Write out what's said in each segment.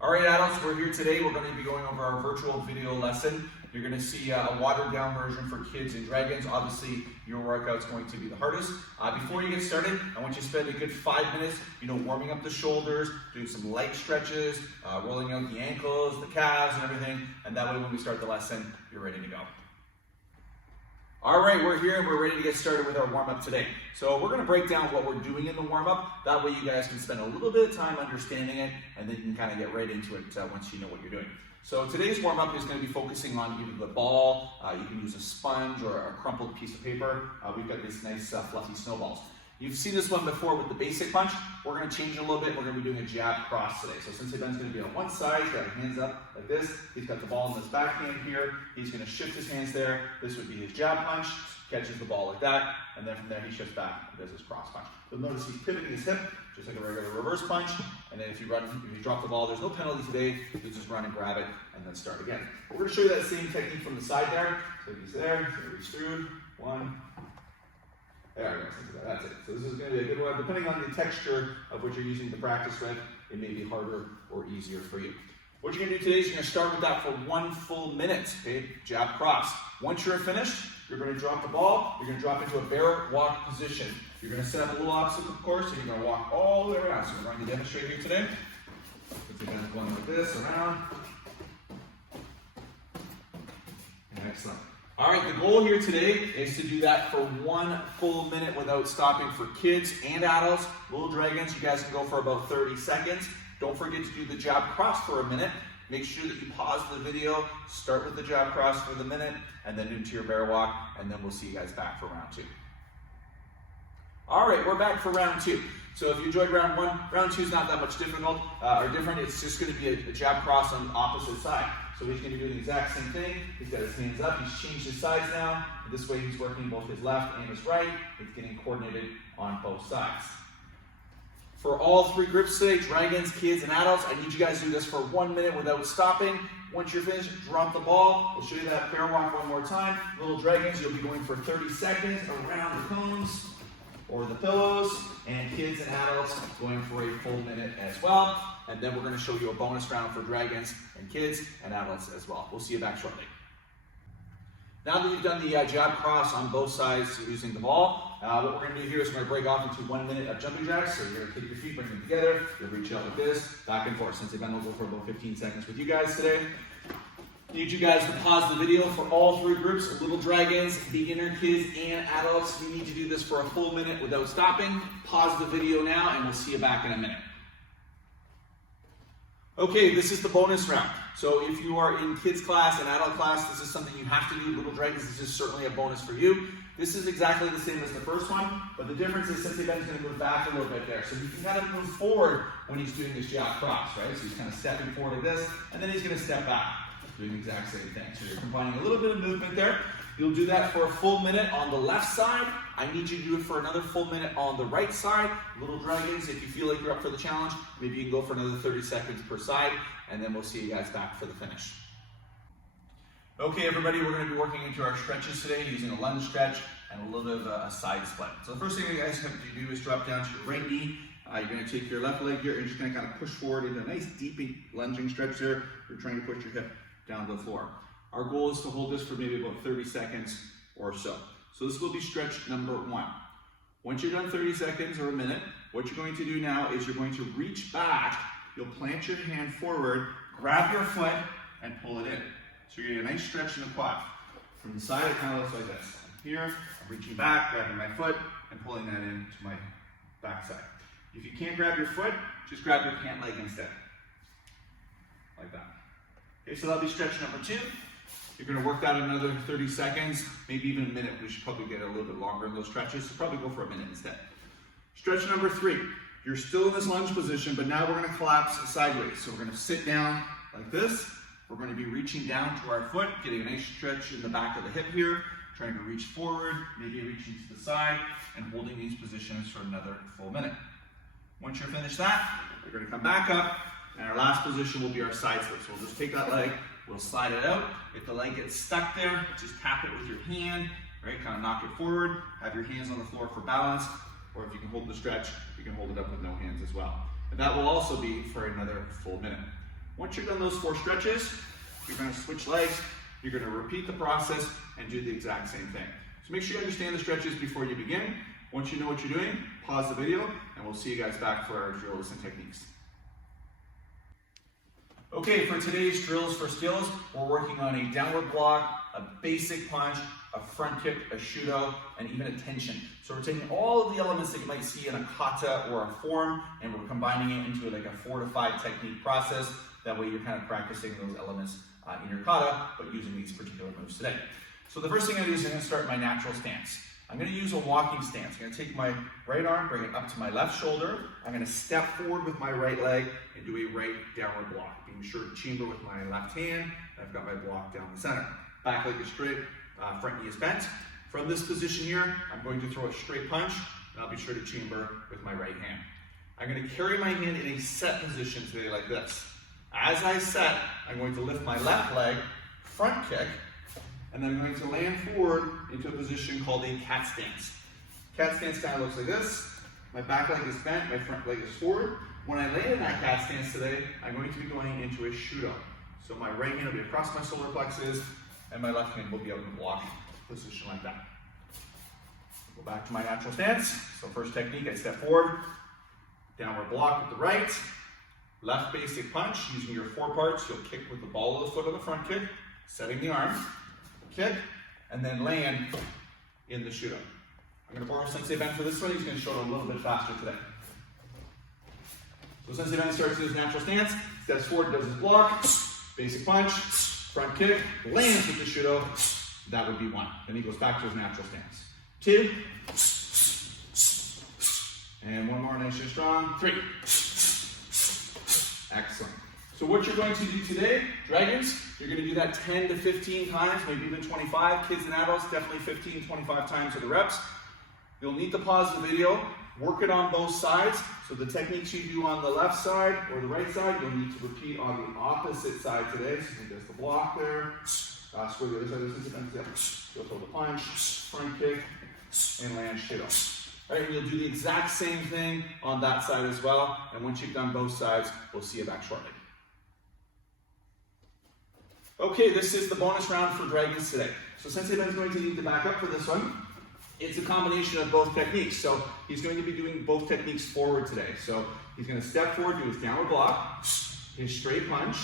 All right, adults, we're here today. We're going to be going over our virtual video lesson. You're going to see a watered down version for kids and dragons. Obviously, your workout's going to be the hardest. Before you get started, I want you to spend a good 5 minutes, warming up the shoulders, doing some light stretches, rolling out the ankles, the calves, and everything. And that way, when we start the lesson, you're ready to go. All right, we're here and we're ready to get started with our warm-up today. So we're going to break down what we're doing in the warm-up. That way you guys can spend a little bit of time understanding it, and then you can kind of get right into it once you know what you're doing. So today's warm-up is going to be focusing on either the ball, you can use a sponge or a crumpled piece of paper. We've got these nice fluffy snowballs. You've seen this one before with the basic punch. We're going to change it a little bit. We're going to be doing a jab cross today. So Sensei Ben's going to be on one side. He's got his hands up like this. He's got the ball in his back hand here. He's going to shift his hands there. This would be his jab punch. Catches the ball like that. And then from there he shifts back and does his cross punch. You'll notice he's pivoting his hip just like a regular reverse punch. And then if you drop the ball, there's no penalty today. You just run and grab it and then start again. We're going to show you that same technique from the side there. So he's there. He's going to reach through. One. There we go, that's it. So this is going to be a good one. Depending on the texture of what you're using to practice with, it may be harder or easier for you. What you're going to do today is you're going to start with that for 1 full minute, okay? Jab cross. Once you're finished, you're going to drop the ball. You're going to drop into a bear walk position. You're going to set up a little obstacle course, and you're going to walk all the way around. So we're going to demonstrate here today. Put your hands going like this, around. Excellent. All right, the goal here today is to do that for 1 full minute without stopping for kids and adults. Little dragons, you guys can go for about 30 seconds. Don't forget to do the jab cross for a minute. Make sure that you pause the video, start with the jab cross for the minute, and then into your bear walk, and then we'll see you guys back for round 2. All right, we're back for round 2. So if you enjoyed round 1, round 2 is not that much difficult or different. It's just going to be a jab cross on the opposite side. So he's going to do the exact same thing. He's got his hands up. He's changed his sides now. This way he's working both his left and his right. He's getting coordinated on both sides. For all 3 groups today, dragons, kids, and adults, I need you guys to do this for 1 minute without stopping. Once you're finished, drop the ball. We'll show you that bear walk one more time. Little dragons, you'll be going for 30 seconds around the cones or the pillows, and kids and adults going for a full minute as well. And then we're going to show you a bonus round for dragons and kids and adults as well. We'll see you back shortly. Now that you've done the jab cross on both sides using the ball, what we're going to do here is we're going to break off into 1 minute of jumping jacks. So you're going to take your feet, bring them together, you'll reach out like this, back and forth. Sensei Ben will go for about 15 seconds with you guys today. I need you guys to pause the video for all 3 groups, little dragons, beginner kids, and adults. You need to do this for a full minute without stopping. Pause the video now, and we'll see you back in a minute. Okay, this is the bonus round. So if you are in kids class and adult class, this is something you have to do. Little dragons, this is certainly a bonus for you. This is exactly the same as the first one, but the difference is Sensei Ben's going to move back a little bit there. So he can kind of move forward when he's doing this jab cross, right? So he's kind of stepping forward like this, and then he's going to step back, doing the exact same thing. So you're combining a little bit of movement there. You'll do that for a full minute on the left side. I need you to do it for another full minute on the right side. Little dragons, if you feel like you're up for the challenge, maybe you can go for another 30 seconds per side, and then we'll see you guys back for the finish. Okay, everybody, we're going to be working into our stretches today using a lunge stretch and a little bit of a side split. So the first thing you guys have to do is drop down to your right knee. You're going to take your left leg here and you're just going to kind of push forward into a nice deep lunging stretch there. You're trying to push your hip down to the floor. Our goal is to hold this for maybe about 30 seconds or so. So this will be stretch number 1. Once you're done 30 seconds or a minute, what you're going to do now is you're going to reach back. You'll plant your hand forward, grab your foot, and pull it in. So you're getting a nice stretch in the quad. From the side, it kind of looks like this. Here, I'm reaching back, grabbing my foot, and pulling that into my backside. If you can't grab your foot, just grab your pant leg instead. Like that. Okay, so that'll be stretch number 2. You're going to work that another 30 seconds, maybe even a minute. We should probably get a little bit longer in those stretches, so probably go for a minute instead. Stretch number 3. You're still in this lunge position, but now we're going to collapse sideways. So we're going to sit down like this. We're going to be reaching down to our foot, getting a nice stretch in the back of the hip here, trying to reach forward, maybe reaching to the side, and holding these positions for another full minute. Once you're finished that, we're going to come back up, and our last position will be our side split. So we'll just take that leg, we'll slide it out. If the leg gets stuck there, just tap it with your hand, right? Kind of knock it forward, have your hands on the floor for balance, or if you can hold the stretch, you can hold it up with no hands as well. And that will also be for another full minute. Once you've done those 4 stretches, you're going to switch legs, you're going to repeat the process and do the exact same thing. So make sure you understand the stretches before you begin. Once you know what you're doing, pause the video and we'll see you guys back for our drills and techniques. Okay, for today's drills for skills, we're working on a downward block, a basic punch, a front kick, a shudo, and even a tension. So we're taking all of the elements that you might see in a kata or a form, and we're combining it into like a 4 to 5 technique process. That way you're kind of practicing those elements in your kata, but using these particular moves today. So the first thing I'm going to do is I'm going to start my natural stance. I'm going to use a walking stance. I'm going to take my right arm, bring it up to my left shoulder. I'm going to step forward with my right leg and do a right downward block. Being sure to chamber with my left hand. I've got my block down the center. Back leg is straight, front knee is bent. From this position here, I'm going to throw a straight punch, and I'll be sure to chamber with my right hand. I'm going to carry my hand in a set position today like this. As I set, I'm going to lift my left leg, front kick, and then I'm going to land forward into a position called a cat stance. Cat stance kind of looks like this. My back leg is bent, my front leg is forward. When I land in that cat stance today, I'm going to be going into a shudo. So my right hand will be across my solar plexus, and my left hand will be out in the block position like that. Go back to my natural stance. So first technique, I step forward, downward block with the right, left basic punch, using your 4 parts. You'll kick with the ball of the foot on the front kick, setting the arm, kick, and then land in the shudo. I'm going to borrow Sensei Ben for this one. He's going to show it a little bit faster today. So Sensei Ben starts in his natural stance, steps forward, does his block, basic punch, front kick, lands with the shudo. That would be 1. Then he goes back to his natural stance. 2. And 1 more, nice and strong. 3. Excellent. So what you're going to do today, dragons, you're going to do that 10 to 15 times, maybe even 25. Kids and adults, definitely 15, 25 times are the reps. You'll need to pause the video, work it on both sides. So the techniques you do on the left side or the right side, you'll need to repeat on the opposite side today. So there's the block there. Square the other side of this. You'll throw the punch, front kick, and land shudo. All right, you'll do the exact same thing on that side as well. And once you've done both sides, we'll see you back shortly. Okay, this is the bonus round for dragons today. So Sensei Ben's going to need to back up for this one. It's a combination of both techniques. So he's going to be doing both techniques forward today. So he's going to step forward, do his downward block, his straight punch.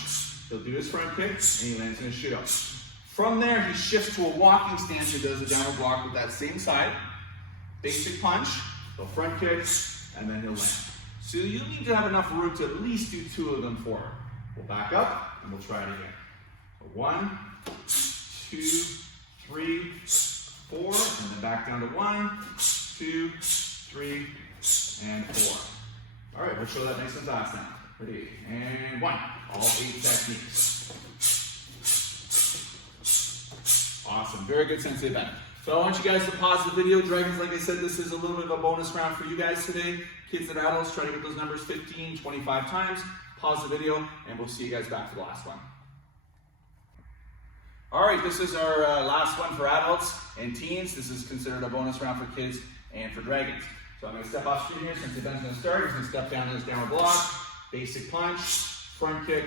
He'll do his front kick, and he lands in his shudo. From there, he shifts to a walking stance and does a downward block with that same side. Basic punch, he'll front kick, and then he'll land. So you need to have enough room to at least do 2 of them forward. We'll back up, and we'll try it again. 1, 2, 3, 4, and then back down to 1, 2, 3, and 4. All right, we'll show that nice and fast now. Ready, and 1. All 8 techniques. Awesome, very good, Sensei Ben. So I want you guys to pause the video. Dragons, like I said, this is a little bit of a bonus round for you guys today. Kids and adults, try to get those numbers 15, 25 times. Pause the video, and we'll see you guys back for the last one. All right, this is our last one for adults and teens. This is considered a bonus round for kids and for dragons. So I'm going to step off screen here. Since Ben's going to start, he's going to step down to his downward block, basic punch, front kick,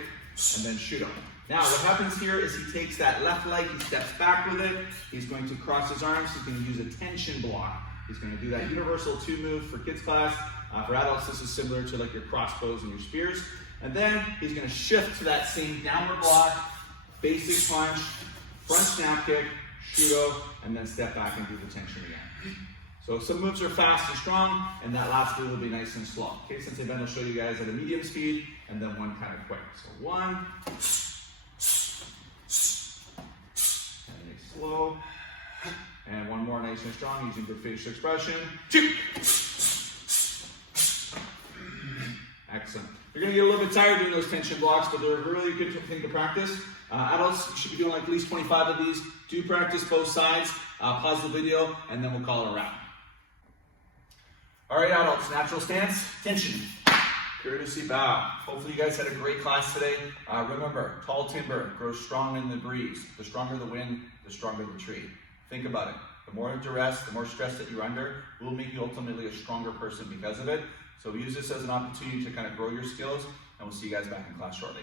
and then shudo. Now, what happens here is he takes that left leg, he steps back with it. He's going to cross his arms. He's going to use a tension block. He's going to do that universal 2 move for kids class. For adults, this is similar to like your crossbows and your spears. And then he's going to shift to that same downward block, basic punch, front snap kick, shudo, and then step back and do the tension again. So some moves are fast and strong, and that last move will be nice and slow. Okay, Sensei Ben will show you guys at a medium speed, and then one kind of quick. So 1, and slow, and 1 more nice and strong using good facial expression. 2. Excellent. You're going to get a little bit tired doing those tension blocks, but they're a really good thing to practice. Adults, you should be doing like at least 25 of these. Do practice both sides. Pause the video, and then we'll call it a wrap. All right, adults, natural stance, tension, courtesy bow. Hopefully you guys had a great class today. Remember, tall timber grows strong in the breeze. The stronger the wind, the stronger the tree. Think about it. The more duress, the more stress that you're under will make you ultimately a stronger person because of it. So use this as an opportunity to kind of grow your skills, and we'll see you guys back in class shortly.